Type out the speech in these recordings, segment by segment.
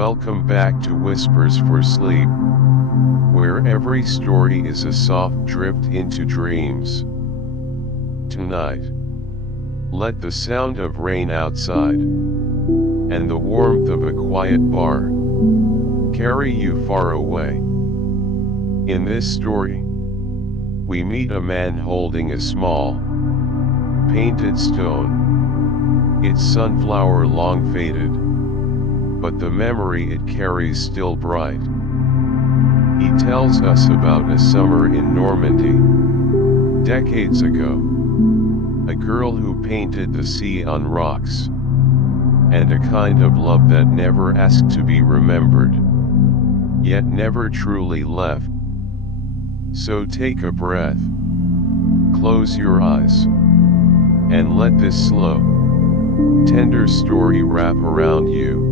Welcome back to Whispers for Sleep, where every story is a soft drift into dreams. Tonight, let the sound of rain outside and the warmth of a quiet bar carry you far away. In this story, we meet a man holding a small, painted stone. Its sunflower long faded, but the memory it carries still bright. He tells us about a summer in Normandy, decades ago. A girl who painted the sea on rocks, and a kind of love that never asked to be remembered, yet never truly left. So take a breath, close your eyes, and let this slow, tender story wrap around you.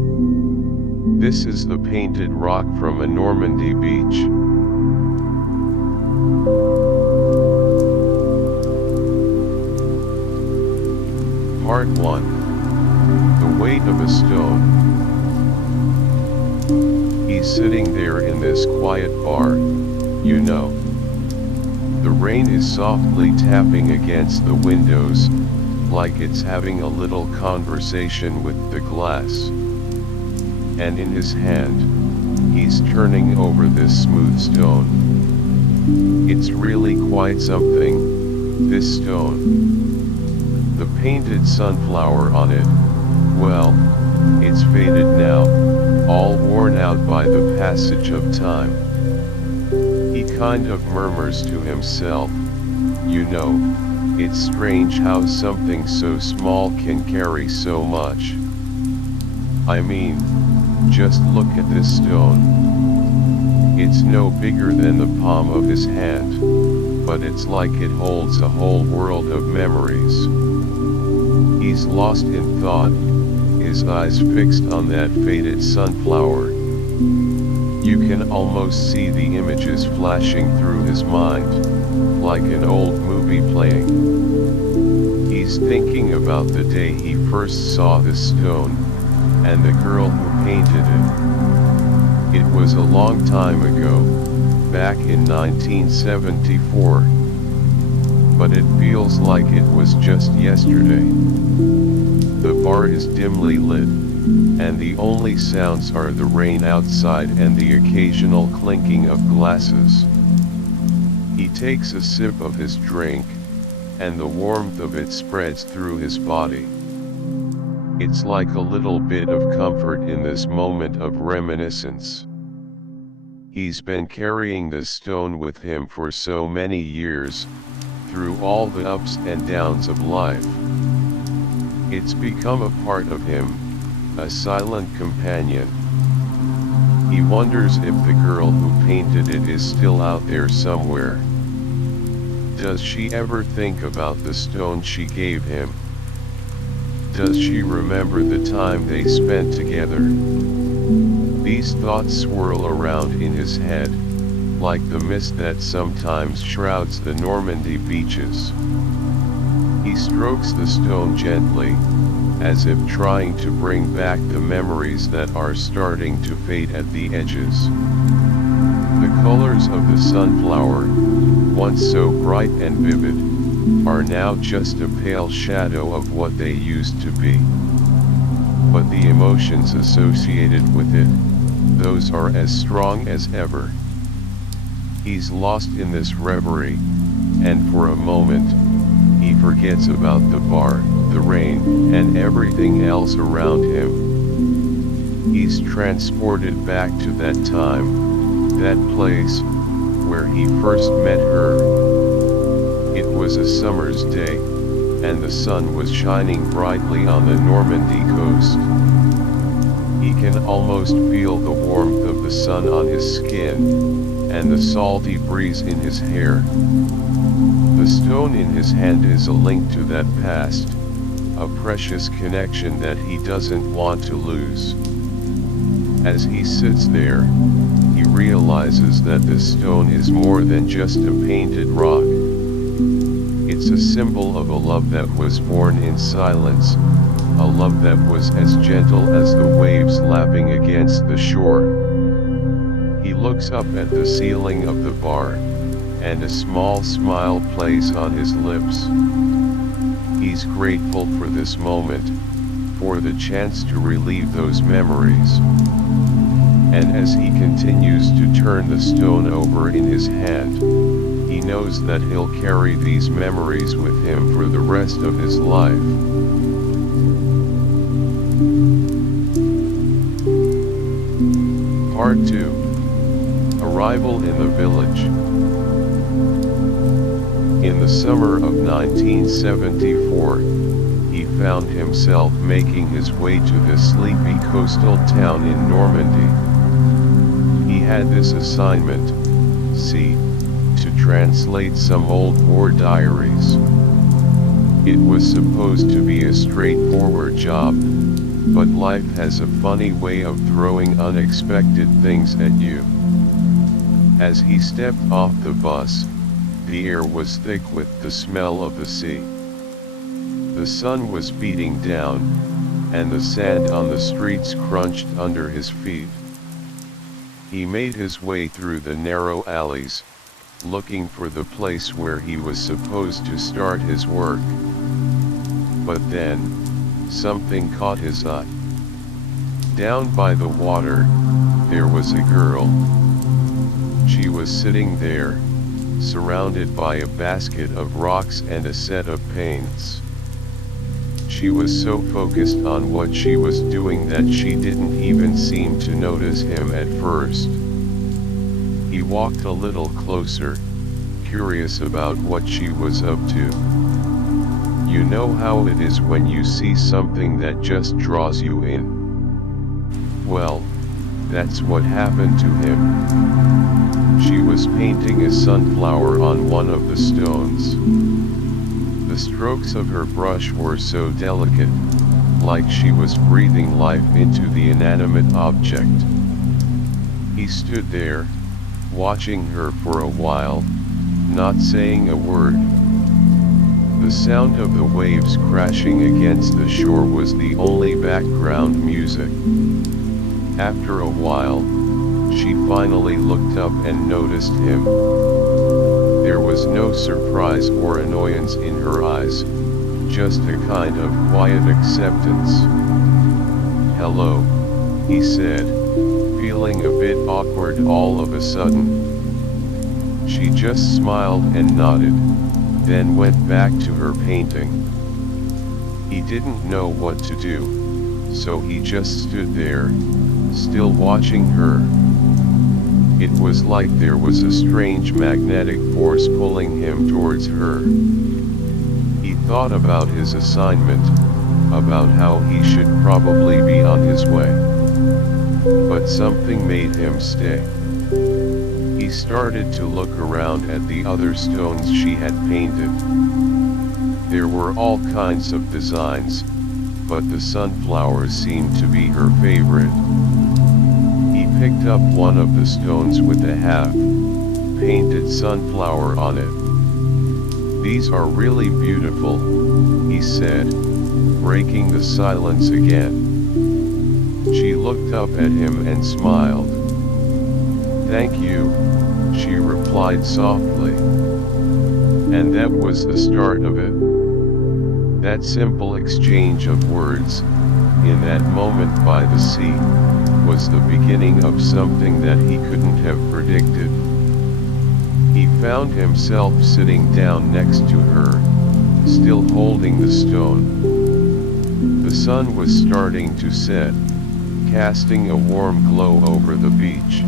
This is the painted rock from a Normandy beach. Part 1. The weight of a stone. He's sitting there in this quiet bar, you know. The rain is softly tapping against the windows, like it's having a little conversation with the glass. And in his hand, he's turning over this smooth stone. It's really quite something, this stone. The painted sunflower on it, well, it's faded now, all worn out by the passage of time. He kind of murmurs to himself, you know, it's strange how something so small can carry so much. I mean, just look at this stone. It's no bigger than the palm of his hand, but it's like it holds a whole world of memories. He's lost in thought, his eyes fixed on that faded sunflower. You can almost see the images flashing through his mind, like an old movie playing. He's thinking about the day he first saw this stone, and the girl who painted it. It was a long time ago, back in 1974. But it feels like it was just yesterday. The bar is dimly lit, and the only sounds are the rain outside and the occasional clinking of glasses. He takes a sip of his drink, and the warmth of it spreads through his body. It's like a little bit of comfort in this moment of reminiscence. He's been carrying this stone with him for so many years, through all the ups and downs of life. It's become a part of him, a silent companion. He wonders if the girl who painted it is still out there somewhere. Does she ever think about the stone she gave him? Does she remember the time they spent together? These thoughts swirl around in his head, like the mist that sometimes shrouds the Normandy beaches. He strokes the stone gently, as if trying to bring back the memories that are starting to fade at the edges. The colors of the sunflower, once so bright and vivid, are now just a pale shadow of what they used to be. But the emotions associated with it, those are as strong as ever. He's lost in this reverie, and for a moment, he forgets about the bar, the rain, and everything else around him. He's transported back to that time, that place, where he first met her. It was a summer's day, and the sun was shining brightly on the Normandy coast. He can almost feel the warmth of the sun on his skin, and the salty breeze in his hair. The stone in his hand is a link to that past, a precious connection that he doesn't want to lose. As he sits there, he realizes that this stone is more than just a painted rock. It's a symbol of a love that was born in silence, a love that was as gentle as the waves lapping against the shore. He looks up at the ceiling of the bar, and a small smile plays on his lips. He's grateful for this moment, for the chance to relive those memories. And as he continues to turn the stone over in his hand, he knows that he'll carry these memories with him for the rest of his life. Part 2. Arrival in the village. In the summer of 1974, he found himself making his way to the sleepy coastal town in Normandy. He had this assignment, to translate some old war diaries. It was supposed to be a straightforward job, but life has a funny way of throwing unexpected things at you. As he stepped off the bus, the air was thick with the smell of the sea. The sun was beating down, and the sand on the streets crunched under his feet. He made his way through the narrow alleys, looking for the place where he was supposed to start his work. But then, something caught his eye. Down by the water, there was a girl. She was sitting there, surrounded by a basket of rocks and a set of paints. She was so focused on what she was doing that she didn't even seem to notice him at first. He walked a little closer, curious about what she was up to. You know how it is when you see something that just draws you in. Well, that's what happened to him. She was painting a sunflower on one of the stones. The strokes of her brush were so delicate, like she was breathing life into the inanimate object. He stood there, watching her for a while, not saying a word. The sound of the waves crashing against the shore was the only background music. After a while, she finally looked up and noticed him. There was no surprise or annoyance in her eyes, just a kind of quiet acceptance. "Hello," he said, feeling a bit awkward all of a sudden. She just smiled and nodded, then went back to her painting. He didn't know what to do, so he just stood there, still watching her. It was like there was a strange magnetic force pulling him towards her. He thought about his assignment, about how he should probably be on his way. But something made him stay. He started to look around at the other stones she had painted. There were all kinds of designs, but the sunflowers seemed to be her favorite. He picked up one of the stones with a half-painted sunflower on it. "These are really beautiful," he said, breaking the silence again. She looked up at him and smiled. "Thank you," she replied softly. And that was the start of it. That simple exchange of words, in that moment by the sea, was the beginning of something that he couldn't have predicted. He found himself sitting down next to her, still holding the stone. The sun was starting to set, casting a warm glow over the beach.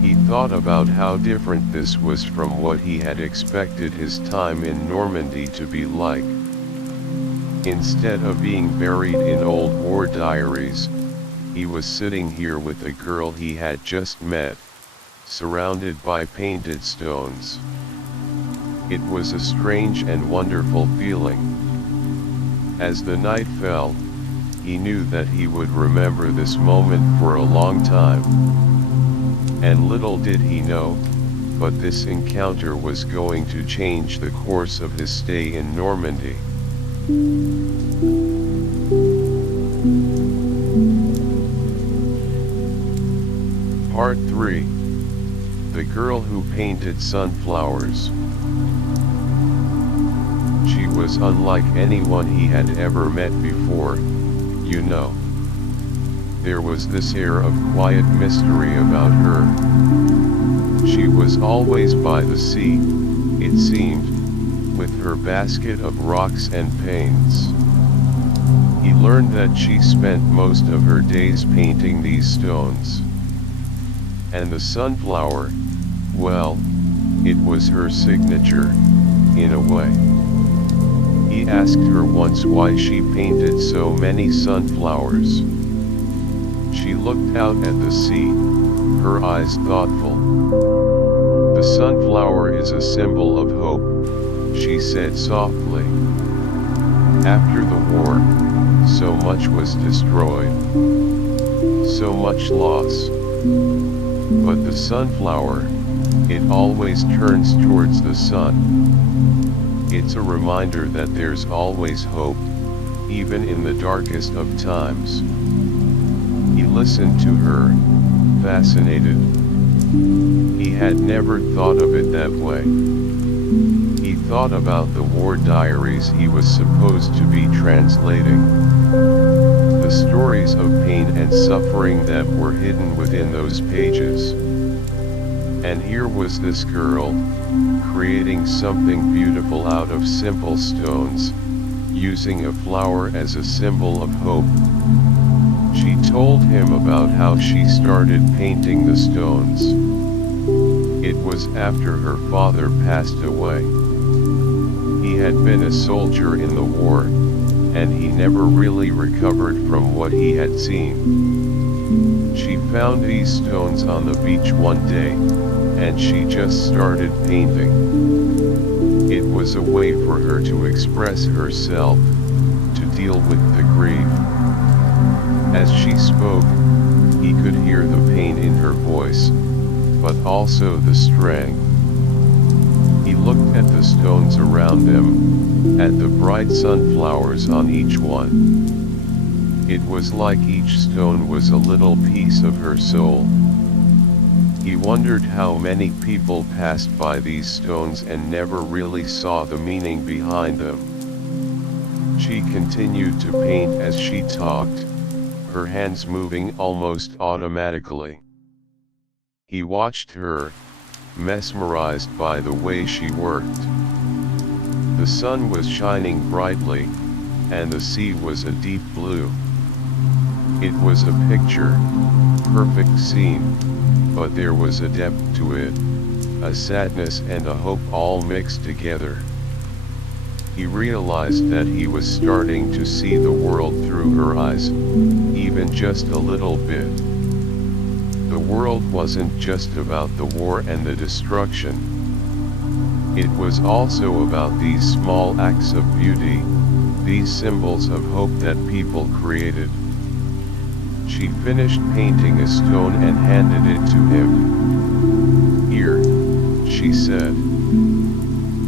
He thought about how different this was from what he had expected his time in Normandy to be like. Instead of being buried in old war diaries, he was sitting here with a girl he had just met, surrounded by painted stones. It was a strange and wonderful feeling. As the night fell, he knew that he would remember this moment for a long time. And little did he know, but this encounter was going to change the course of his stay in Normandy. Part 3. The Girl Who Painted Sunflowers. She was unlike anyone he had ever met before, you know. There was this air of quiet mystery about her. She was always by the sea, it seemed, with her basket of rocks and paints. He learned that she spent most of her days painting these stones. And the sunflower, well, it was her signature, in a way. He asked her once why she painted so many sunflowers. She looked out at the sea, her eyes thoughtful. The sunflower is a symbol of hope, she said softly. After the war, so much was destroyed. So much loss. But the sunflower, it always turns towards the sun. It's a reminder that there's always hope, even in the darkest of times. He listened to her, fascinated. He had never thought of it that way. He thought about the war diaries he was supposed to be translating. The stories of pain and suffering that were hidden within those pages. And here was this girl, creating something beautiful out of simple stones, using a flower as a symbol of hope. She told him about how she started painting the stones. It was after her father passed away. He had been a soldier in the war, and he never really recovered from what he had seen. She found these stones on the beach one day, and she just started painting. It was a way for her to express herself, to deal with the grief. As she spoke, he could hear the pain in her voice, but also the strength. He looked at the stones around them, at the bright sunflowers on each one. It was like each stone was a little piece of her soul. He wondered how many people passed by these stones and never really saw the meaning behind them. She continued to paint as she talked, her hands moving almost automatically. He watched her, mesmerized by the way she worked. The sun was shining brightly, and the sea was a deep blue. It was a picture, perfect scene, but there was a depth to it, a sadness and a hope all mixed together. He realized that he was starting to see the world through her eyes, even just a little bit. The world wasn't just about the war and the destruction. It was also about these small acts of beauty, these symbols of hope that people created. She finished painting a stone and handed it to him. "Here," she said.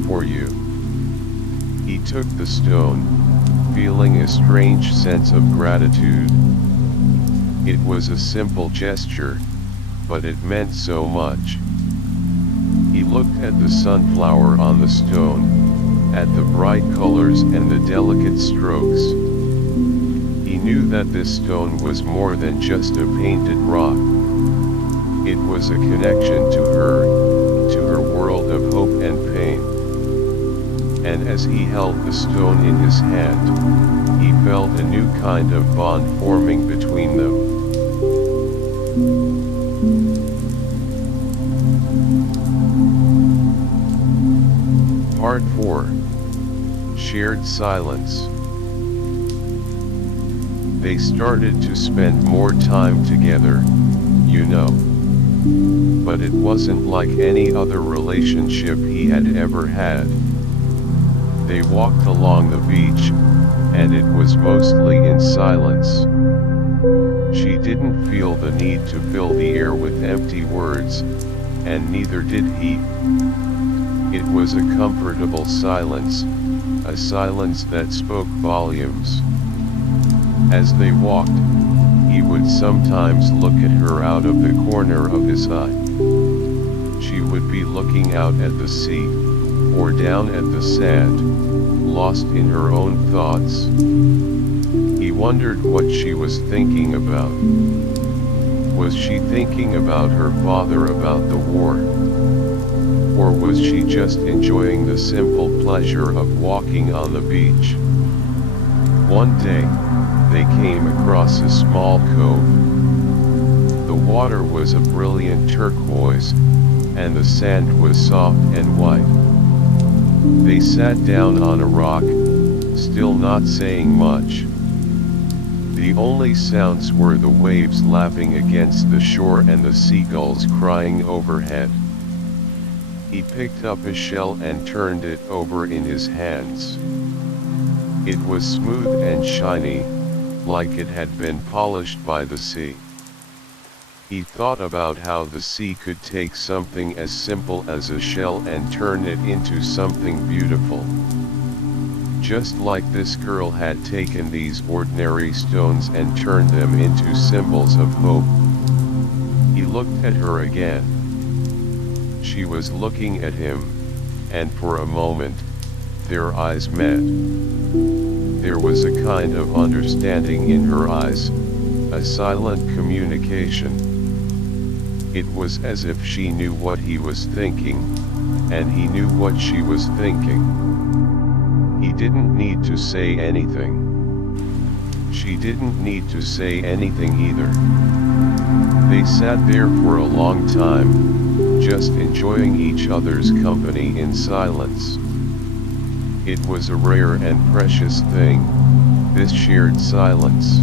"For you." He took the stone, feeling a strange sense of gratitude. It was a simple gesture, but it meant so much. He looked at the sunflower on the stone, at the bright colors and the delicate strokes. He knew that this stone was more than just a painted rock. It was a connection to her world of hope and pain. And as he held the stone in his hand, he felt a new kind of bond forming between them. Part 4. Shared Silence. They started to spend more time together, you know. But it wasn't like any other relationship he had ever had. They walked along the beach, and it was mostly in silence. She didn't feel the need to fill the air with empty words, and neither did he. It was a comfortable silence, a silence that spoke volumes. As they walked, he would sometimes look at her out of the corner of his eye. She would be looking out at the sea, or down at the sand, lost in her own thoughts. He wondered what she was thinking about. Was she thinking about her father, about the war? Or was she just enjoying the simple pleasure of walking on the beach? One day, they came across a small cove. The water was a brilliant turquoise, and the sand was soft and white. They sat down on a rock, still not saying much. The only sounds were the waves lapping against the shore and the seagulls crying overhead. He picked up a shell and turned it over in his hands. It was smooth and shiny, like it had been polished by the sea. He thought about how the sea could take something as simple as a shell and turn it into something beautiful. Just like this girl had taken these ordinary stones and turned them into symbols of hope. He looked at her again. She was looking at him, and for a moment, their eyes met. There was a kind of understanding in her eyes, a silent communication. It was as if she knew what he was thinking, and he knew what she was thinking. He didn't need to say anything. She didn't need to say anything either. They sat there for a long time, just enjoying each other's company in silence. It was a rare and precious thing, this shared silence.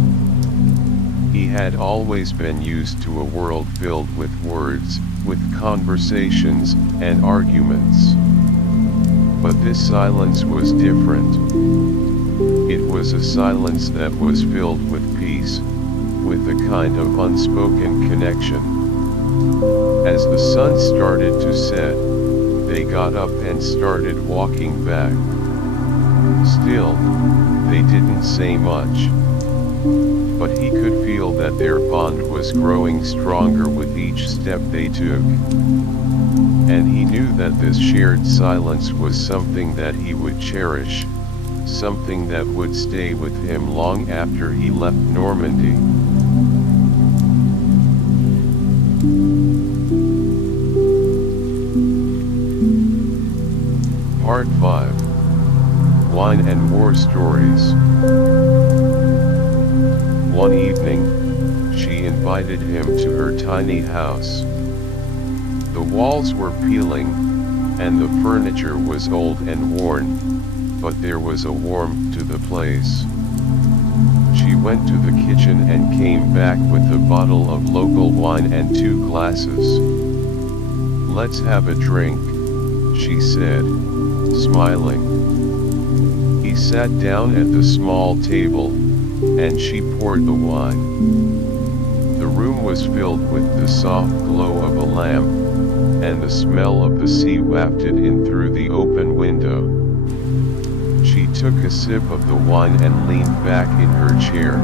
He had always been used to a world filled with words, with conversations, and arguments. But this silence was different. It was a silence that was filled with peace, with a kind of unspoken connection. As the sun started to set, they got up and started walking back. Still, they didn't say much. But he could feel that their bond was growing stronger with each step they took. And he knew that this shared silence was something that he would cherish, something that would stay with him long after he left Normandy. Part 5. Wine and War Stories. One evening, she invited him to her tiny house. The walls were peeling, and the furniture was old and worn, but there was a warmth to the place. She went to the kitchen and came back with a bottle of local wine and 2 glasses. "Let's have a drink," she said, smiling. He sat down at the small table, and she poured the wine. The room was filled with the soft glow of a lamp, and the smell of the sea wafted in through the open window. She took a sip of the wine and leaned back in her chair.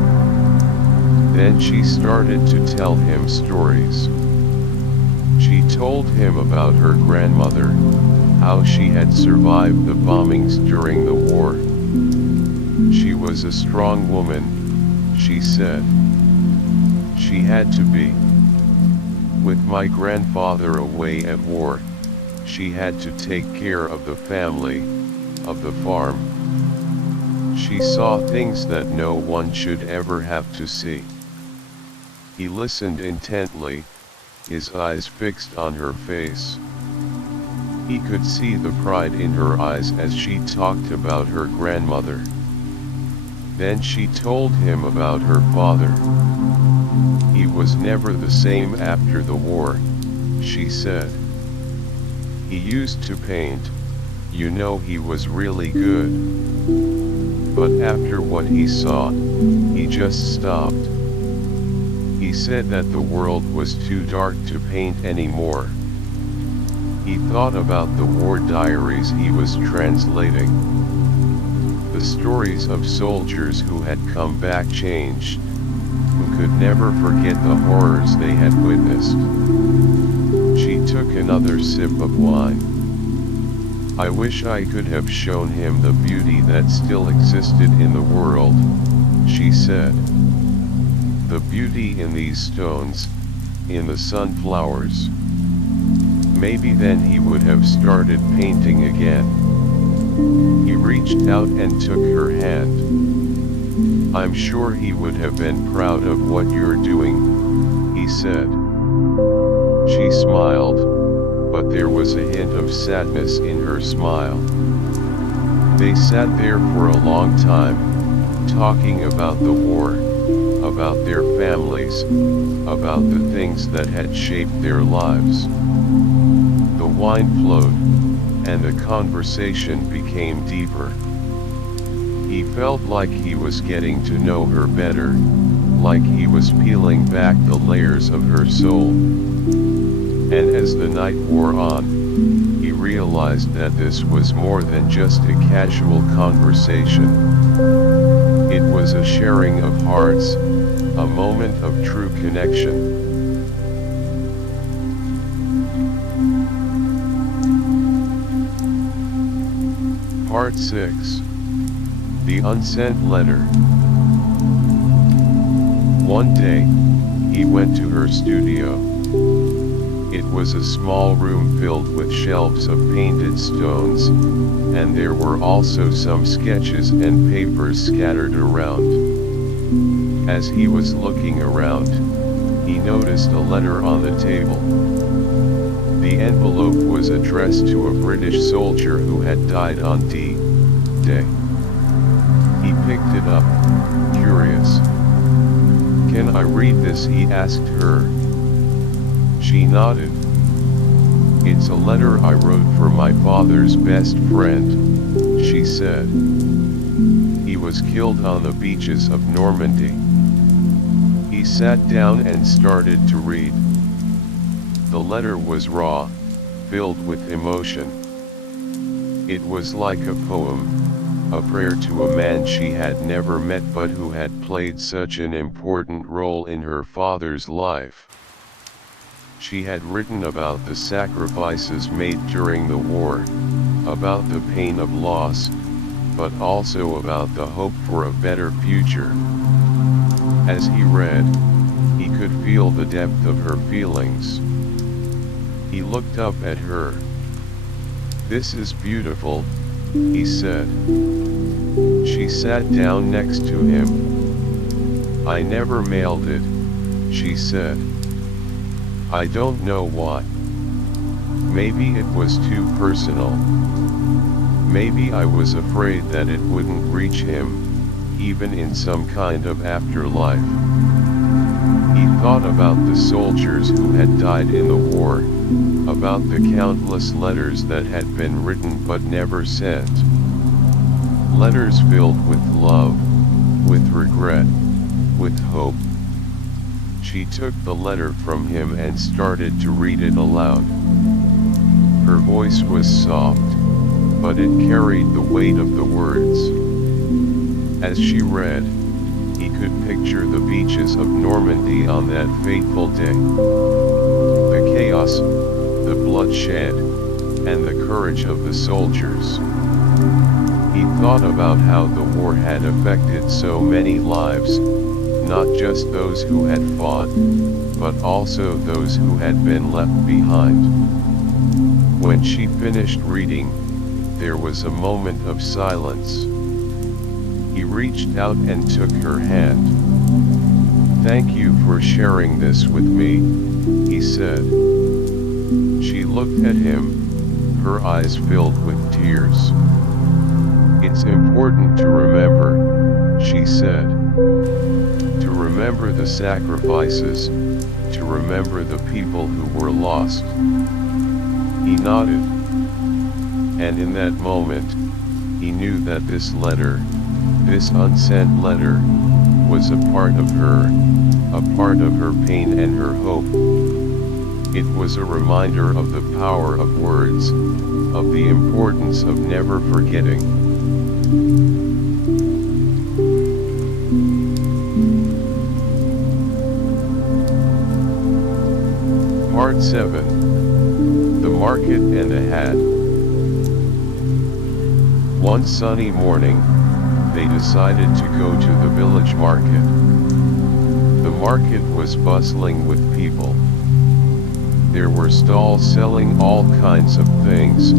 Then she started to tell him stories. She told him about her grandmother, how she had survived the bombings during the war. She was a strong woman, she said. She had to be. With my grandfather away at war, she had to take care of the family, of the farm. She saw things that no one should ever have to see. He listened intently, his eyes fixed on her face. He could see the pride in her eyes as she talked about her grandmother. Then she told him about her father. He was never the same after the war, she said. He used to paint, you know, he was really good. But after what he saw, he just stopped. He said that the world was too dark to paint anymore. He thought about the war diaries he was translating. The stories of soldiers who had come back changed, who could never forget the horrors they had witnessed. She took another sip of wine. I wish I could have shown him the beauty that still existed in the world, she said. The beauty in these stones, in the sunflowers. Maybe then he would have started painting again. He reached out and took her hand. I'm sure he would have been proud of what you're doing, he said. She smiled, but there was a hint of sadness in her smile. They sat there for a long time, talking about the war, about their families, about the things that had shaped their lives. The wine flowed, and the conversation became deeper. He felt like he was getting to know her better, like he was peeling back the layers of her soul. And as the night wore on, he realized that this was more than just a casual conversation. It was a sharing of hearts, a moment of true connection. Part 6. The Unsent Letter. One day, he went to her studio. It was a small room filled with shelves of painted stones, and there were also some sketches and papers scattered around. As he was looking around, he noticed a letter on the table. The envelope was addressed to a British soldier who had died on D-Day. He picked it up, curious. "Can I read this?" he asked her. She nodded. "It's a letter I wrote for my father's best friend," she said. "He was killed on the beaches of Normandy." He sat down and started to read. The letter was raw, filled with emotion. It was like a poem, a prayer to a man she had never met but who had played such an important role in her father's life. She had written about the sacrifices made during the war, about the pain of loss, but also about the hope for a better future. As he read, he could feel the depth of her feelings. He looked up at her. "This is beautiful," he said. She sat down next to him. "I never mailed it," she said. "I don't know why. Maybe it was too personal. Maybe I was afraid that it wouldn't reach him, even in some kind of afterlife." He thought about the soldiers who had died in the war, about the countless letters that had been written but never sent. Letters filled with love, with regret, with hope. She took the letter from him and started to read it aloud. Her voice was soft, but it carried the weight of the words. As she read, he could picture the beaches of Normandy on that fateful day. The chaos, the bloodshed, and the courage of the soldiers. He thought about how the war had affected so many lives, not just those who had fought, but also those who had been left behind. When she finished reading, there was a moment of silence. He reached out and took her hand. "Thank you for sharing this with me," he said. She looked at him, her eyes filled with tears. "It's important to remember," she said. "To remember the sacrifices, to remember the people who were lost." He nodded. And in that moment, he knew that this letter, this unsent letter, was a part of her pain and her hope. It was a reminder of the power of words, of the importance of never forgetting. Part 7. The Market and the Hat. One sunny morning, they decided to go to the village market. The market was bustling with people. There were stalls selling all kinds of things,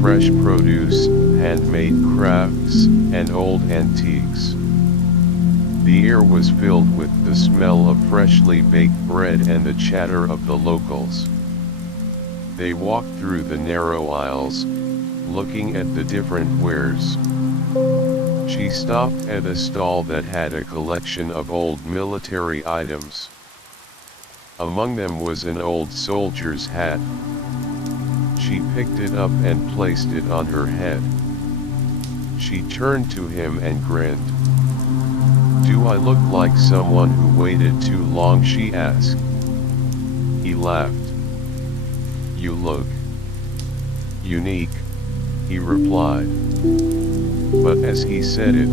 fresh produce, handmade crafts, and old antiques. The air was filled with the smell of freshly baked bread and the chatter of the locals. They walked through the narrow aisles, looking at the different wares. She stopped at a stall that had a collection of old military items. Among them was an old soldier's hat. She picked it up and placed it on her head. She turned to him and grinned. "Do I look like someone who waited too long?" she asked. He laughed. "You look unique," he replied. But as he said it,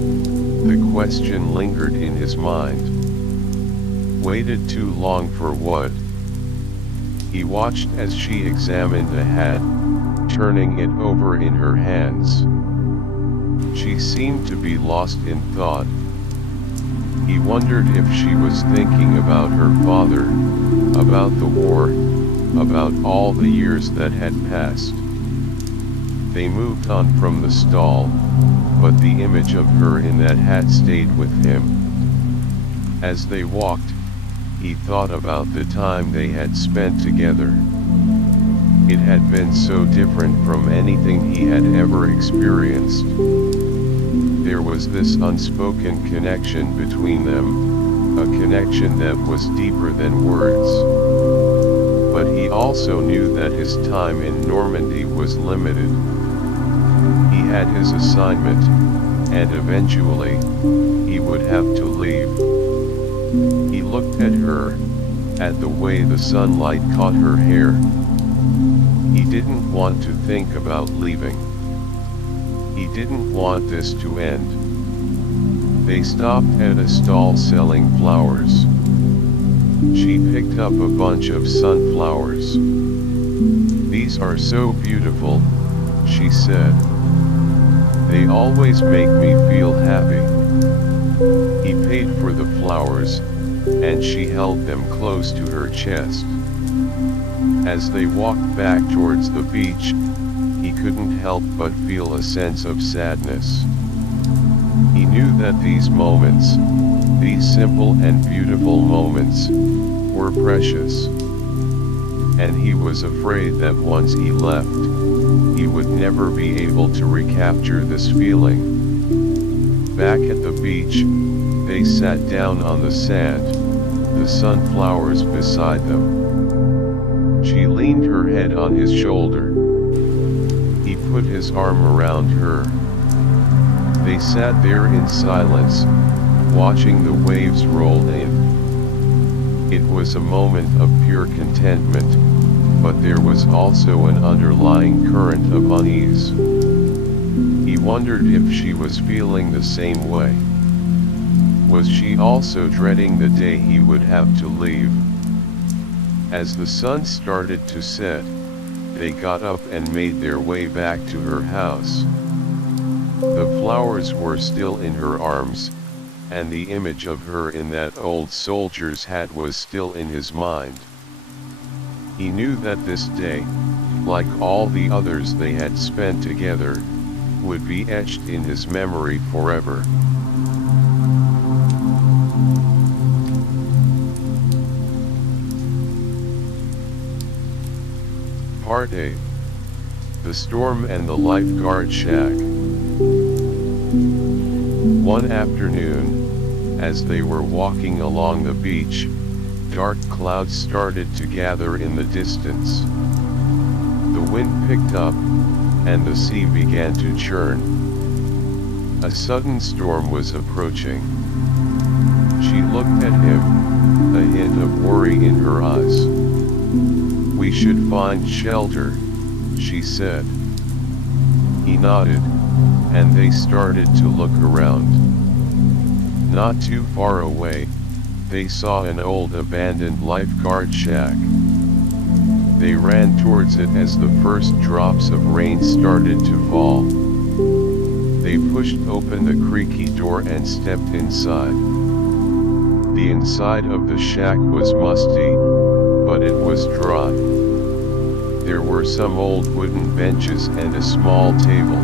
the question lingered in his mind. Waited too long for what? He watched as she examined the hat, turning it over in her hands. She seemed to be lost in thought. He wondered if she was thinking about her father, about the war, about all the years that had passed. They moved on from the stall, but the image of her in that hat stayed with him. As they walked, he thought about the time they had spent together. It had been so different from anything he had ever experienced. There was this unspoken connection between them, a connection that was deeper than words. But he also knew that his time in Normandy was limited. He had his assignment, and eventually, he would have to leave. He looked at her, at the way the sunlight caught her hair. He didn't want to think about leaving. He didn't want this to end. They stopped at a stall selling flowers. She picked up a bunch of sunflowers. "These are so beautiful," she said. "They always make me feel happy." He paid for the flowers, and she held them close to her chest. As they walked back towards the beach, he couldn't help but feel a sense of sadness. He knew that these moments, these simple and beautiful moments, were precious. And he was afraid that once he left, he would never be able to recapture this feeling. Back at the beach, they sat down on the sand, the sunflowers beside them. She leaned her head on his shoulder. He put his arm around her. They sat there in silence, watching the waves roll in. It was a moment of pure contentment, but there was also an underlying current of unease. He wondered if she was feeling the same way. Was she also dreading the day he would have to leave? As the sun started to set, they got up and made their way back to her house. The flowers were still in her arms, and the image of her in that old soldier's hat was still in his mind. He knew that this day, like all the others they had spent together, would be etched in his memory forever. Part 8. The Storm and the Lifeguard Shack. One afternoon, as they were walking along the beach, dark clouds started to gather in the distance. The wind picked up, and the sea began to churn. A sudden storm was approaching. She looked at him, a hint of worry in her eyes. "We should find shelter," she said. He nodded, and they started to look around. Not too far away, they saw an old abandoned lifeguard shack. They ran towards it as the first drops of rain started to fall. They pushed open the creaky door and stepped inside. The inside of the shack was musty, but it was dry. There were some old wooden benches and a small table.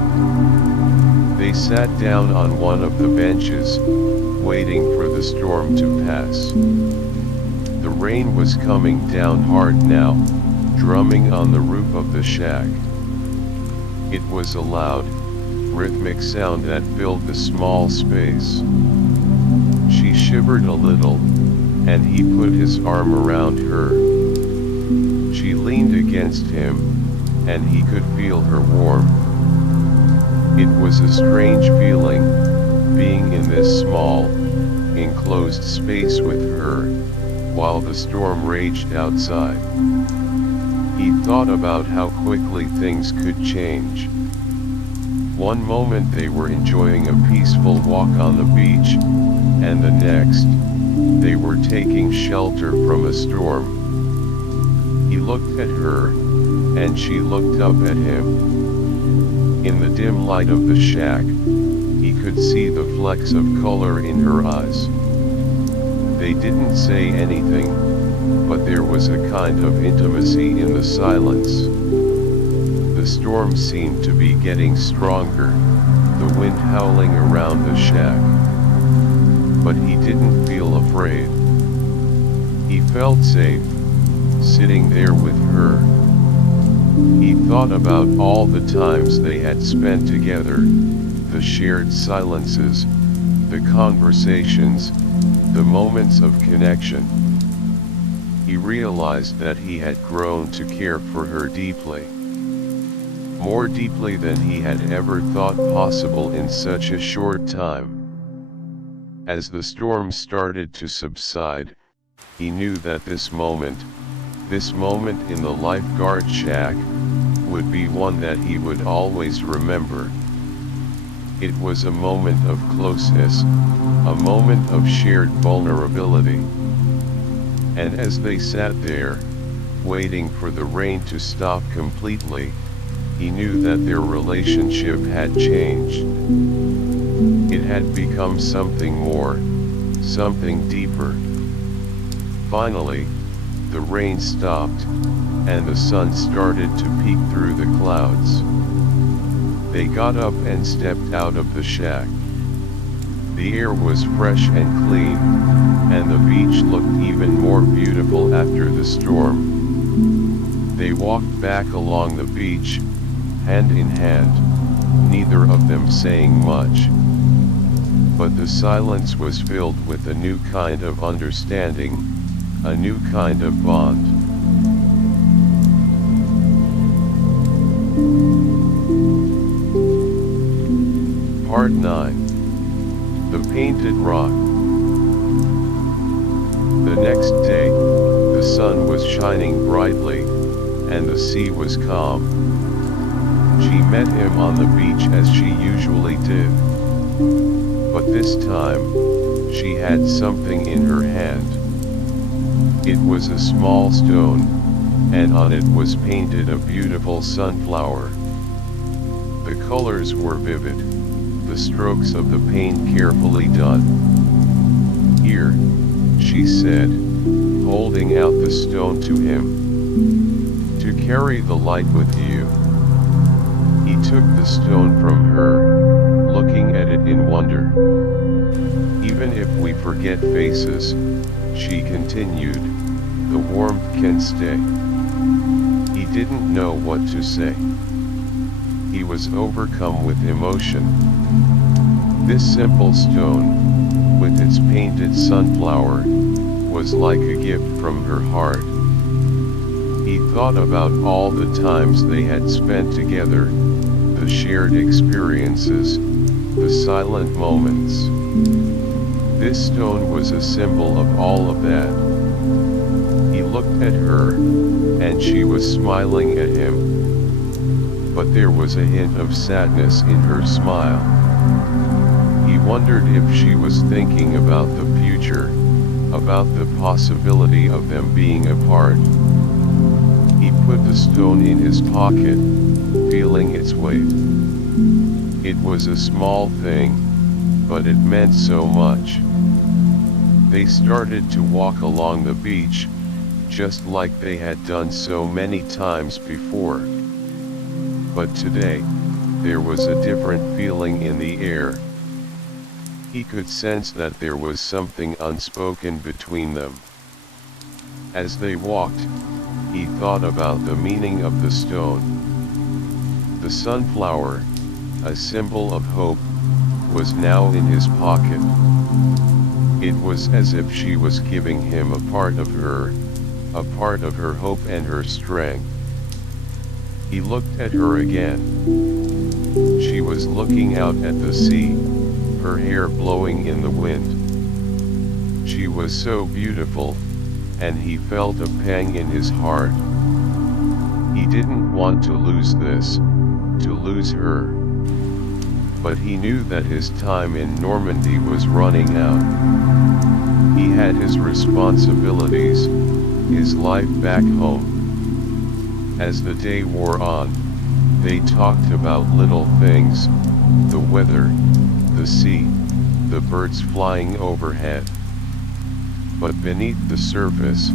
They sat down on one of the benches, waiting for the storm to pass. The rain was coming down hard now, drumming on the roof of the shack. It was a loud, rhythmic sound that filled the small space. She shivered a little, and he put his arm around her. She leaned against him, and he could feel her warmth. It was a strange feeling, being in this small, enclosed space with her, while the storm raged outside. He thought about how quickly things could change. One moment they were enjoying a peaceful walk on the beach, and the next, they were taking shelter from a storm. He looked at her, and she looked up at him. In the dim light of the shack, he could see the flecks of color in her eyes. They didn't say anything, but there was a kind of intimacy in the silence. The storm seemed to be getting stronger, the wind howling around the shack. But he didn't feel afraid. He felt safe, sitting there with her. He thought about all the times they had spent together, the shared silences, the conversations, the moments of connection. He realized that he had grown to care for her deeply. More deeply than he had ever thought possible in such a short time. As the storm started to subside, he knew that this moment in the lifeguard shack, would be one that he would always remember. It was a moment of closeness, a moment of shared vulnerability. And as they sat there, waiting for the rain to stop completely, he knew that their relationship had changed. It had become something more, something deeper. Finally, the rain stopped, and the sun started to peek through the clouds. They got up and stepped out of the shack. The air was fresh and clean, and the beach looked even more beautiful after the storm. They walked back along the beach, hand in hand, neither of them saying much. But the silence was filled with a new kind of understanding, a new kind of bond. Part 9. The Painted Rock. The next day, the sun was shining brightly, and the sea was calm. She met him on the beach as she usually did. But this time, she had something in her hand. It was a small stone, and on it was painted a beautiful sunflower. The colors were vivid, the strokes of the paint carefully done. "Here," she said, holding out the stone to him. "To carry the light with you." He took the stone from her, looking at it in wonder. "Even if we forget faces," she continued, "the warmth can stay." He didn't know what to say. He was overcome with emotion. This simple stone, with its painted sunflower, was like a gift from her heart. He thought about all the times they had spent together, the shared experiences, the silent moments. This stone was a symbol of all of that. He looked at her, and she was smiling at him. But there was a hint of sadness in her smile. He wondered if she was thinking about the future, about the possibility of them being apart. He put the stone in his pocket, feeling its weight. It was a small thing, but it meant so much. They started to walk along the beach, just like they had done so many times before. But today, there was a different feeling in the air. He could sense that there was something unspoken between them. As they walked, he thought about the meaning of the stone. The sunflower, a symbol of hope, was now in his pocket. It was as if she was giving him a part of her hope and her strength. He looked at her again. She was looking out at the sea, her hair blowing in the wind. She was so beautiful, and he felt a pang in his heart. He didn't want to lose this, to lose her. But he knew that his time in Normandy was running out. He had his responsibilities, his life back home. As the day wore on, they talked about little things, the weather, the sea, the birds flying overhead. But beneath the surface,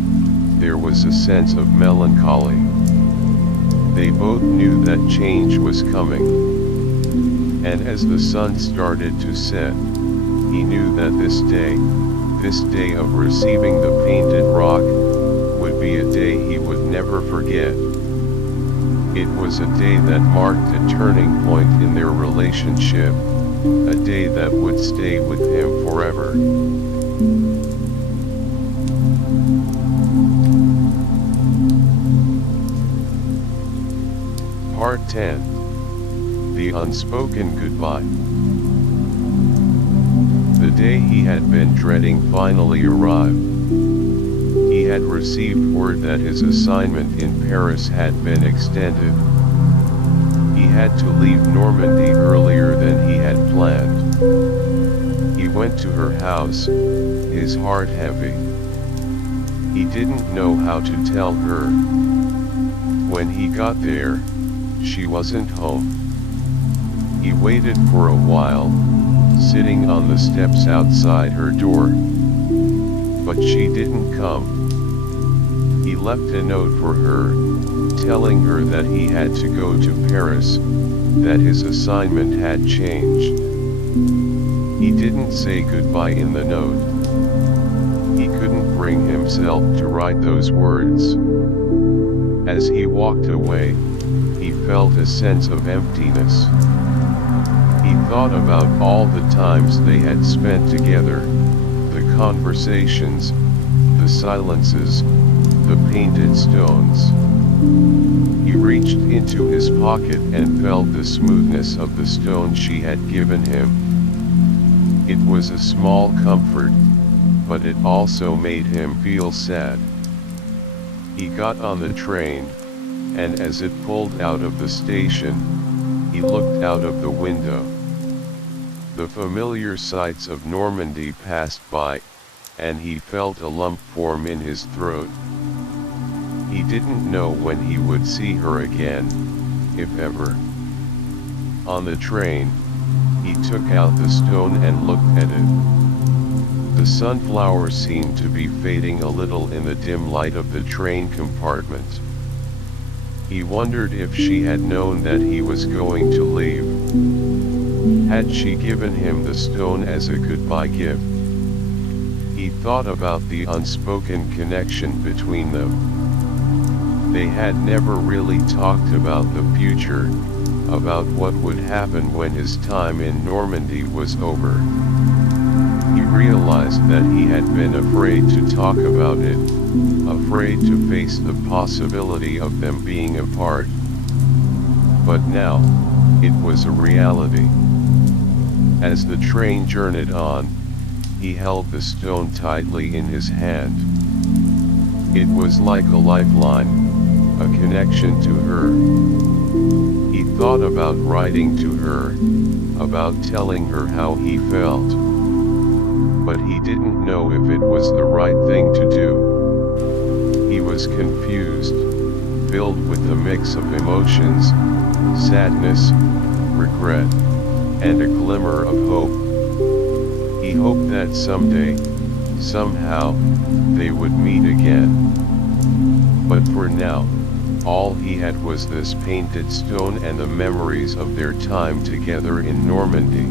there was a sense of melancholy. They both knew that change was coming. And as the sun started to set, he knew that this day of receiving the painted rock, would be a day he would never forget. It was a day that marked a turning point in their relationship, a day that would stay with him forever. Part 10. The Unspoken Goodbye. The day he had been dreading finally arrived. He had received word that his assignment in Paris had been extended. He had to leave Normandy earlier than he had planned. He went to her house, his heart heavy. He didn't know how to tell her. When he got there, she wasn't home. He waited for a while, sitting on the steps outside her door. But she didn't come. He left a note for her, telling her that he had to go to Paris, that his assignment had changed. He didn't say goodbye in the note. He couldn't bring himself to write those words. As he walked away, he felt a sense of emptiness. He thought about all the times they had spent together, the conversations, the silences, the painted stones. He reached into his pocket and felt the smoothness of the stone she had given him. It was a small comfort, but it also made him feel sad. He got on the train, and as it pulled out of the station, he looked out of the window. The familiar sights of Normandy passed by, and he felt a lump form in his throat. He didn't know when he would see her again, if ever. On the train, he took out the stone and looked at it. The sunflower seemed to be fading a little in the dim light of the train compartment. He wondered if she had known that he was going to leave. Had she given him the stone as a goodbye gift? He thought about the unspoken connection between them. They had never really talked about the future, about what would happen when his time in Normandy was over. He realized that he had been afraid to talk about it, afraid to face the possibility of them being apart. But now, it was a reality. As the train journeyed on, he held the stone tightly in his hand. It was like a lifeline, a connection to her. He thought about writing to her, about telling her how he felt. But he didn't know if it was the right thing to do. He was confused, filled with a mix of emotions, sadness, regret, and a glimmer of hope. He hoped that someday, somehow, they would meet again. But for now, all he had was this painted stone and the memories of their time together in Normandy.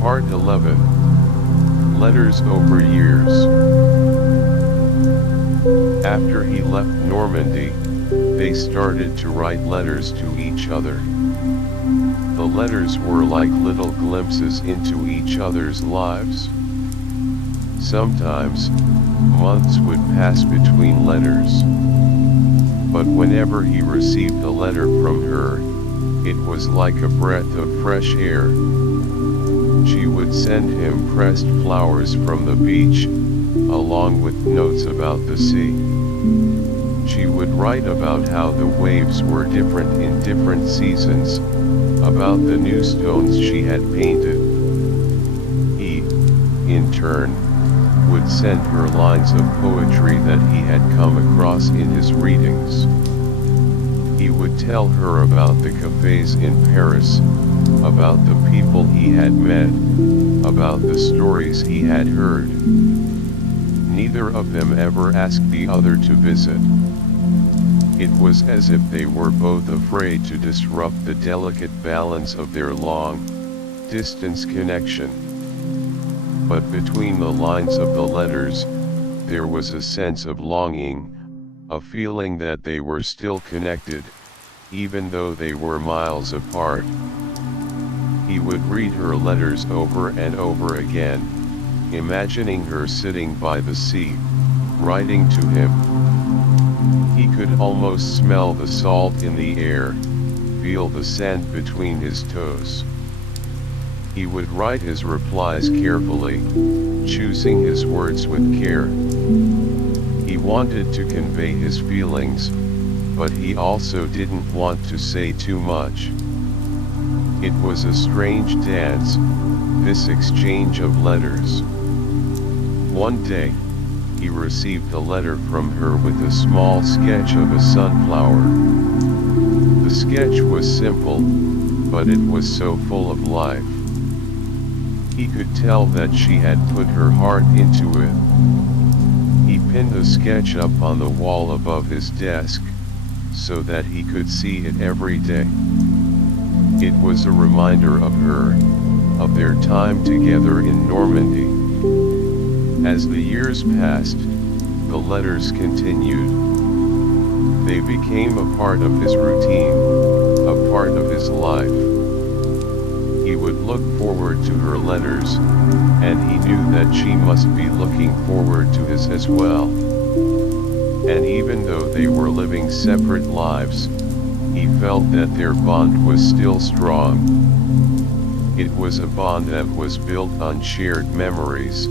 Part 11. Letters over years. After he left Normandy, they started to write letters to each other. The letters were like little glimpses into each other's lives. Sometimes, months would pass between letters. But whenever he received a letter from her, it was like a breath of fresh air. She would send him pressed flowers from the beach, along with notes about the sea. She would write about how the waves were different in different seasons, about the new stones she had painted. He, in turn, would send her lines of poetry that he had come across in his readings. He would tell her about the cafes in Paris, about the people he had met, about the stories he had heard. Neither of them ever asked the other to visit. It was as if they were both afraid to disrupt the delicate balance of their long-distance connection. But between the lines of the letters, there was a sense of longing, a feeling that they were still connected, even though they were miles apart. He would read her letters over and over again, imagining her sitting by the sea, writing to him. He could almost smell the salt in the air, feel the sand between his toes. He would write his replies carefully, choosing his words with care. He wanted to convey his feelings, but he also didn't want to say too much. It was a strange dance, this exchange of letters. One day, he received a letter from her with a small sketch of a sunflower. The sketch was simple, but it was so full of life. He could tell that she had put her heart into it. He pinned the sketch up on the wall above his desk, so that he could see it every day. It was a reminder of her, of their time together in Normandy. As the years passed, the letters continued. They became a part of his routine, a part of his life. He would look forward to her letters, and he knew that she must be looking forward to his as well. And even though they were living separate lives, he felt that their bond was still strong. It was a bond that was built on shared memories,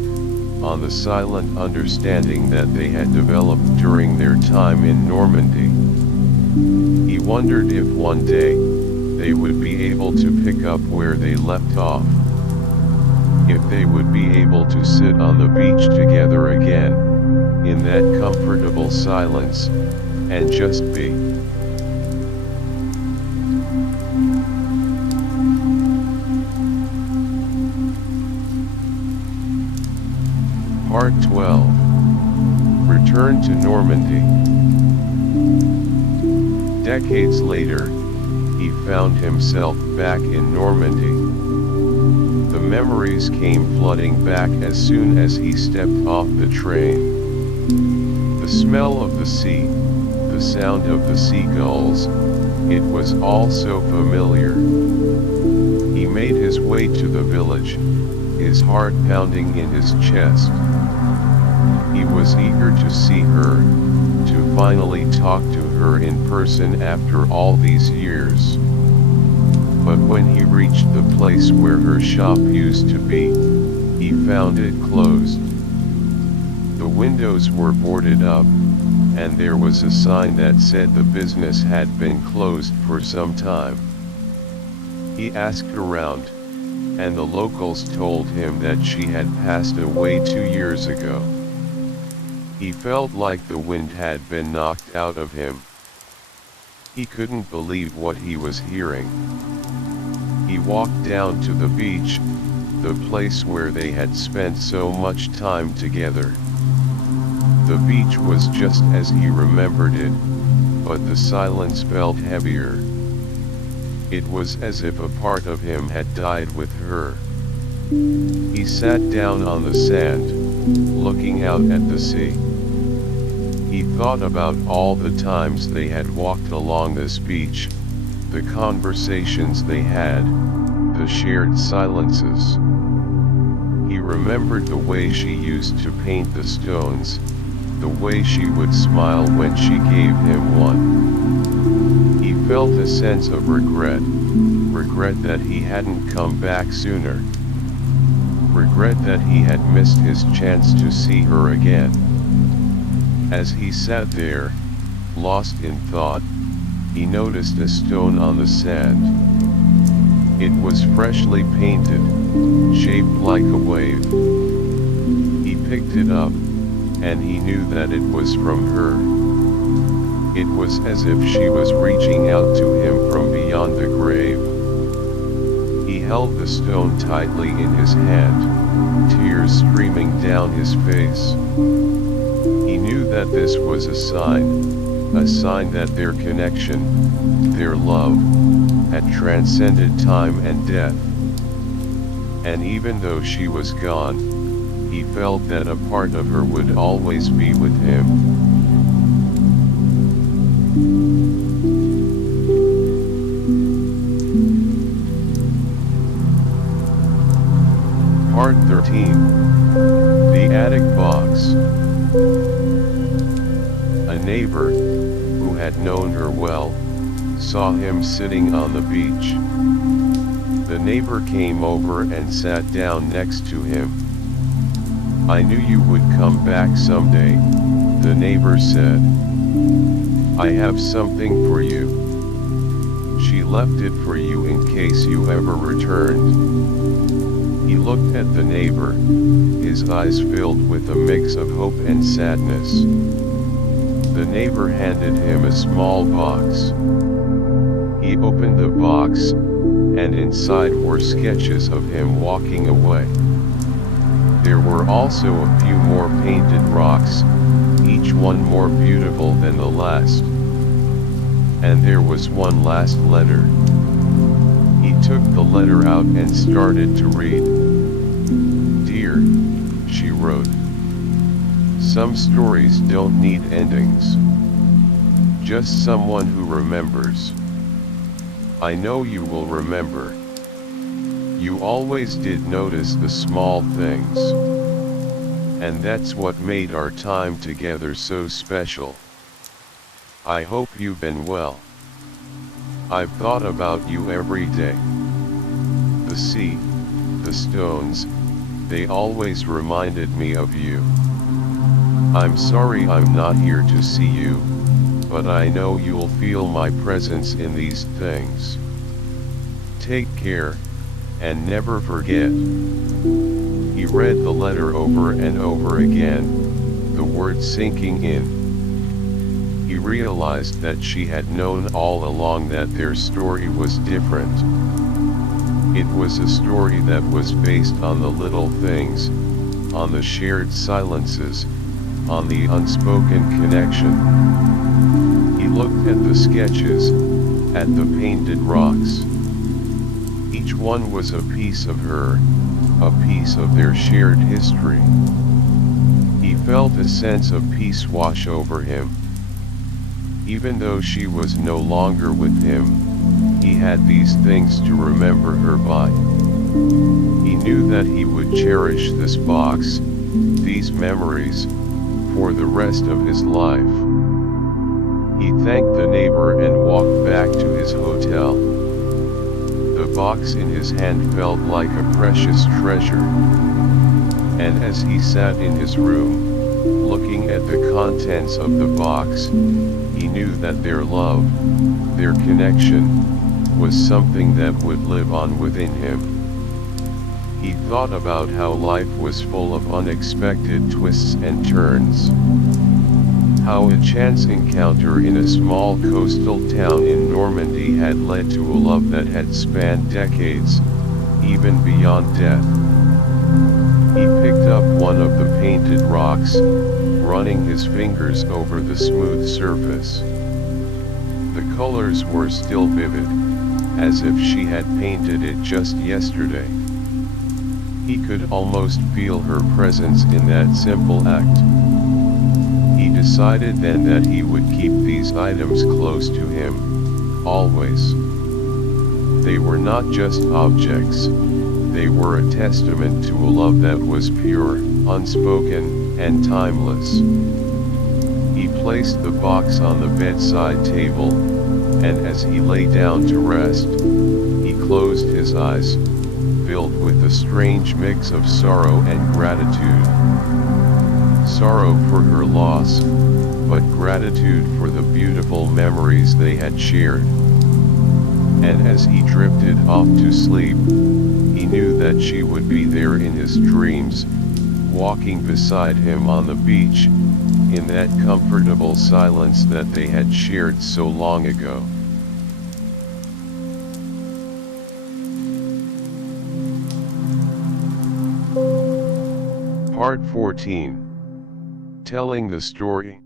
on the silent understanding that they had developed during their time in Normandy. He wondered if one day, they would be able to pick up where they left off. If they would be able to sit on the beach together again, in that comfortable silence, and just be. Part 12. Return to Normandy. Decades later, he found himself back in Normandy. The memories came flooding back as soon as he stepped off the train. The smell of the sea, the sound of the seagulls, it was all so familiar. He made his way to the village, his heart pounding in his chest. He was eager to see her, to finally talk to her in person after all these years. but when he reached the place where her shop used to be, he found it closed. The windows were boarded up, and there was a sign that said the business had been closed for some time. He asked around, and the locals told him that she had passed away 2 years ago. He felt like the wind had been knocked out of him. He couldn't believe what he was hearing. He walked down to the beach, the place where they had spent so much time together. The beach was just as he remembered it, but the silence felt heavier. It was as if a part of him had died with her. He sat down on the sand, looking out at the sea. He thought about all the times they had walked along this beach, the conversations they had, the shared silences. He remembered the way she used to paint the stones, the way she would smile when she gave him one. He felt a sense of regret that he hadn't come back sooner. Regret that he had missed his chance to see her again. As he sat there, lost in thought, he noticed a stone on the sand. It was freshly painted, shaped like a wave. He picked it up, and he knew that it was from her. It was as if she was reaching out to him from beyond the grave. He held the stone tightly in his hand, tears streaming down his face. He knew that this was a sign that their connection, their love, had transcended time and death. And even though she was gone, he felt that a part of her would always be with him. Part 13. The Attic Box. A neighbor, who had known her well, saw him sitting on the beach. The neighbor came over and sat down next to him. "I knew you would come back someday," the neighbor said. "I have something for you. She left it for you in case you ever returned." He looked at the neighbor, his eyes filled with a mix of hope and sadness. The neighbor handed him a small box. He opened the box, and inside were sketches of him walking away. There were also a few more painted rocks, each one more beautiful than the last. And there was one last letter. He took the letter out and started to read. "Dear," she wrote. "Some stories don't need endings. Just someone who remembers. I know you will remember. You always did notice the small things. And that's what made our time together so special. I hope you've been well. I've thought about you every day. The sea, the stones, they always reminded me of you. I'm sorry I'm not here to see you, but I know you'll feel my presence in these things. Take care, and never forget." He read the letter over and over again, the words sinking in. He realized that she had known all along that their story was different. It was a story that was based on the little things, on the shared silences, on the unspoken connection. He looked at the sketches, at the painted rocks. Each one was a piece of her, a piece of their shared history. He felt a sense of peace wash over him. Even though she was no longer with him, he had these things to remember her by. He knew that he would cherish this box, these memories, for the rest of his life. He thanked the neighbor and walked back to his hotel. The box in his hand felt like a precious treasure. And as he sat in his room, looking at the contents of the box, he knew that their love, their connection, was something that would live on within him. He thought about how life was full of unexpected twists and turns. How a chance encounter in a small coastal town in Normandy had led to a love that had spanned decades, even beyond death. He picked up one of the painted rocks, running his fingers over the smooth surface. The colors were still vivid, as if she had painted it just yesterday. He could almost feel her presence in that simple act. He decided then that he would keep these items close to him, always. They were not just objects, they were a testament to a love that was pure, unspoken, and timeless. He placed the box on the bedside table, and as he lay down to rest, he closed his eyes, filled with a strange mix of sorrow and gratitude. Sorrow for her loss, but gratitude for the beautiful memories they had shared. And as he drifted off to sleep, he knew that she would be there in his dreams, walking beside him on the beach, in that comfortable silence that they had shared so long ago. Part 14. Telling the story.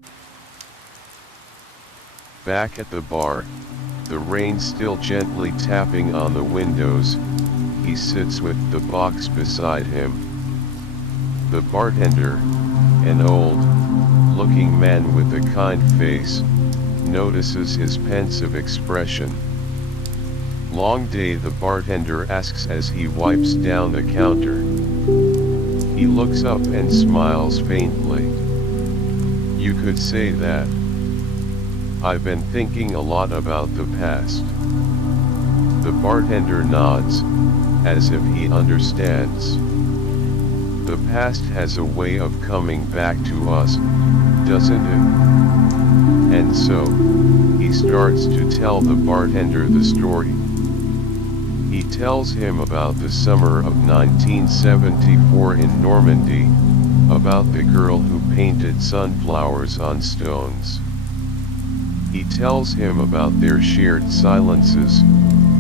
Back at the bar, the rain still gently tapping on the windows, he sits with the box beside him. The bartender, an old-looking man with a kind face, notices his pensive expression. "Long day?" the bartender asks as he wipes down the counter. He looks up and smiles faintly. "You could say that. I've been thinking a lot about the past." The bartender nods, as if he understands. The past has a way of coming back to us, doesn't it? And so, he starts to tell the bartender the story. He tells him about the summer of 1974 in Normandy, about the girl who painted sunflowers on stones. He tells him about their shared silences,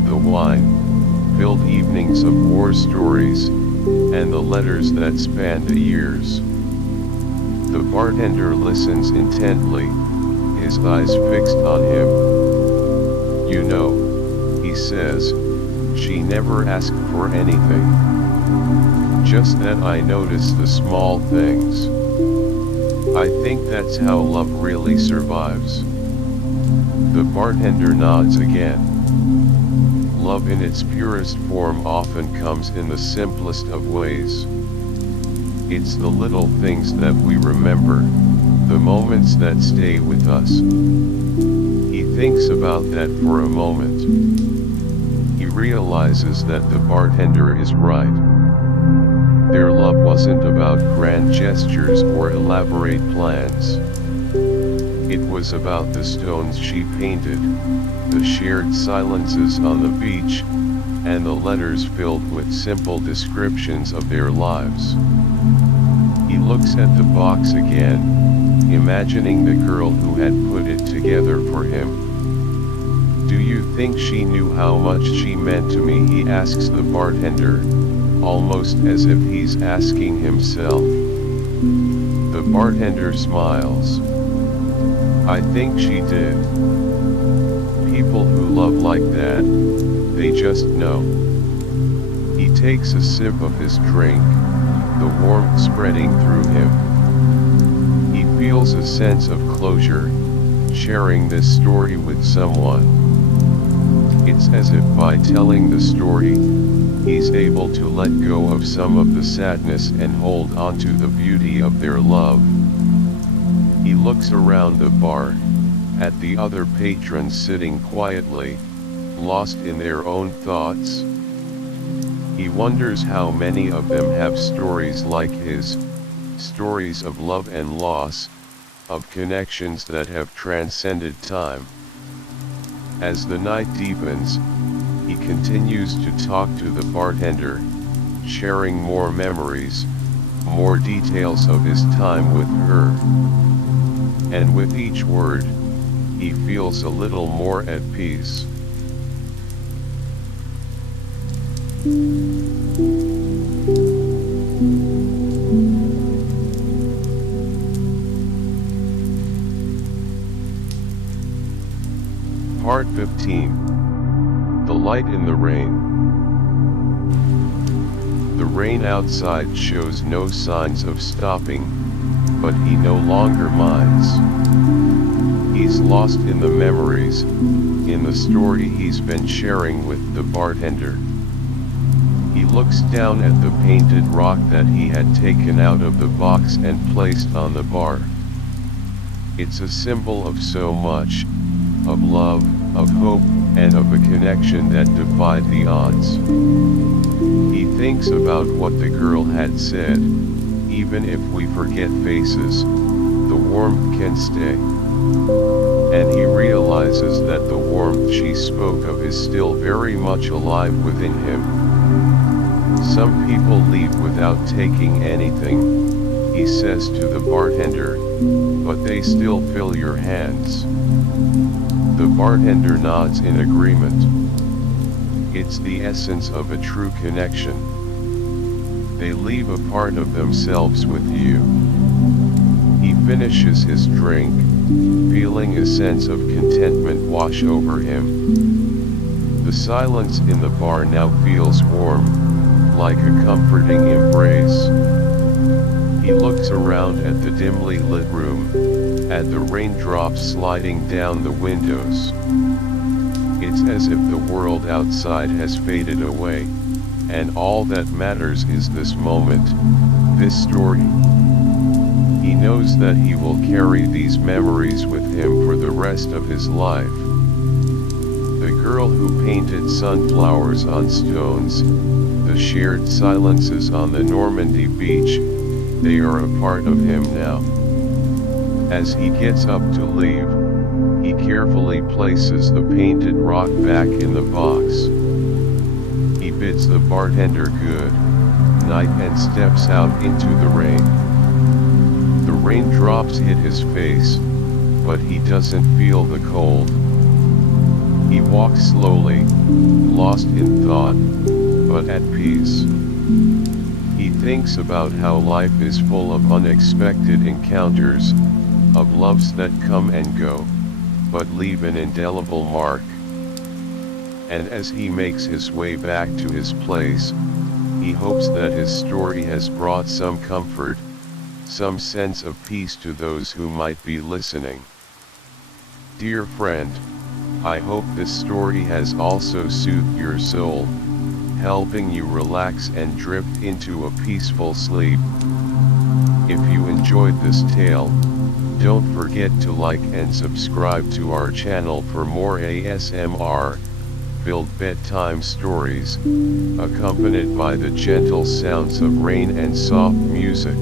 the wine-filled evenings of war stories, and the letters that spanned the years. The bartender listens intently, his eyes fixed on him. "You know," he says, "she never asked for anything. Just that I notice the small things. I think that's how love really survives." The bartender nods again. Love in its purest form often comes in the simplest of ways. It's the little things that we remember, the moments that stay with us. He thinks about that for a moment. He realizes that the bartender is right. Their love wasn't about grand gestures or elaborate plans. It was about the stones she painted, the shared silences on the beach, and the letters filled with simple descriptions of their lives. He looks at the box again, imagining the girl who had put it together for him. "Do you think she knew how much she meant to me?" he asks the bartender, almost as if he's asking himself. The bartender smiles. "I think she did. People who love like that, they just know." He takes a sip of his drink, the warmth spreading through him. He feels a sense of closure, sharing this story with someone. It's as if by telling the story, he's able to let go of some of the sadness and hold on to the beauty of their love. He looks around the bar, at the other patrons sitting quietly, lost in their own thoughts. He wonders how many of them have stories like his, stories of love and loss, of connections that have transcended time. As the night deepens, he continues to talk to the bartender, sharing more memories, more details of his time with her. And with each word, he feels a little more at peace. Part 15. The Light in the Rain. The rain outside shows no signs of stopping, but he no longer minds. He's lost in the memories, in the story he's been sharing with the bartender. He looks down at the painted rock that he had taken out of the box and placed on the bar. It's a symbol of so much, of love, of hope, and of a connection that defied the odds. He thinks about what the girl had said, even if we forget faces, the warmth can stay. And he realizes that the warmth she spoke of is still very much alive within him. Some people leave without taking anything, he says to the bartender, but they still fill your hands. The bartender nods in agreement. It's the essence of a true connection. They leave a part of themselves with you. He finishes his drink, feeling a sense of contentment wash over him. The silence in the bar now feels warm, like a comforting embrace. He looks around at the dimly lit room, at the raindrops sliding down the windows. It's as if the world outside has faded away, and all that matters is this moment, this story. He knows that he will carry these memories with him for the rest of his life. The girl who painted sunflowers on stones, the shared silences on the Normandy beach, they are a part of him now. As he gets up to leave, he carefully places the painted rock back in the box. He bids the bartender good night and steps out into the rain. The raindrops hit his face, but he doesn't feel the cold. He walks slowly, lost in thought, but at peace. He thinks about how life is full of unexpected encounters, of loves that come and go, but leave an indelible mark. And as he makes his way back to his place, he hopes that his story has brought some comfort, some sense of peace to those who might be listening. Dear friend, I hope this story has also soothed your soul, helping you relax and drift into a peaceful sleep. If you enjoyed this tale, don't forget to like and subscribe to our channel for more ASMR-filled bedtime stories, accompanied by the gentle sounds of rain and soft music.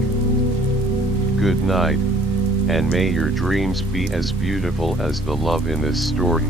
Good night, and may your dreams be as beautiful as the love in this story.